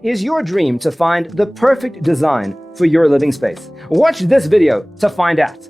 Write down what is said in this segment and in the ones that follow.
Is your dream to find the perfect design for your living space? Watch this video to find out.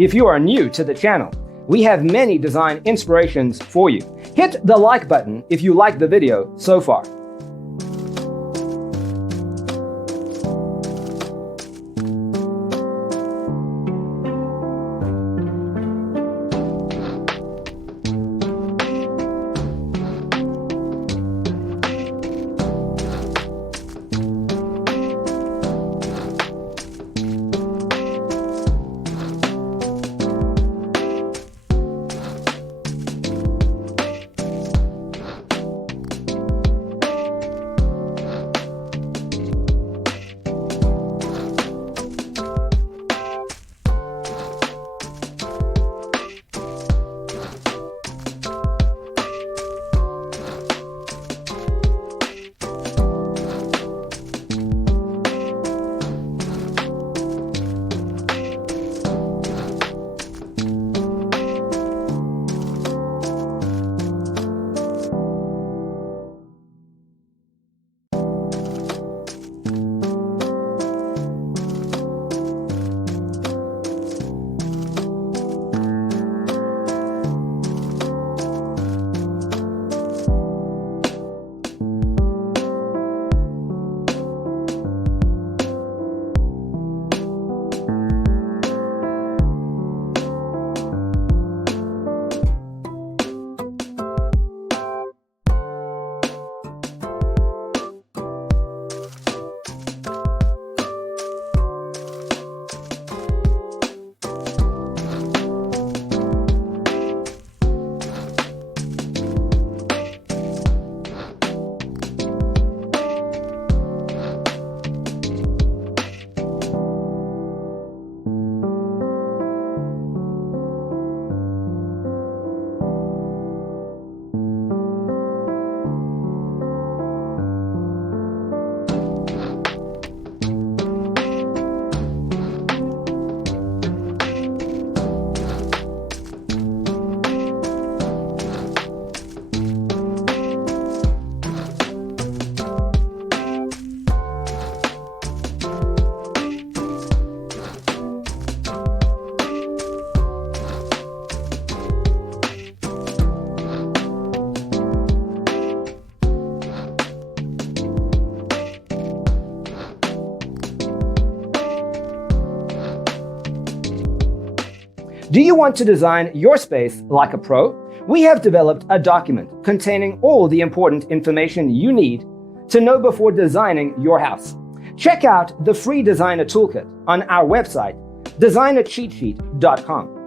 If you are new to the channel, we have many design inspirations for you. Hit the like button if you like the video so far. Do you want to design your space like a pro? We have developed a document containing all the important information you need to know before designing your house. Check out the free designer toolkit on our website, designercheatsheet.com.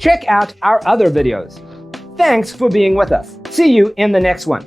Check out our other videos. Thanks for being with us. See you in the next one.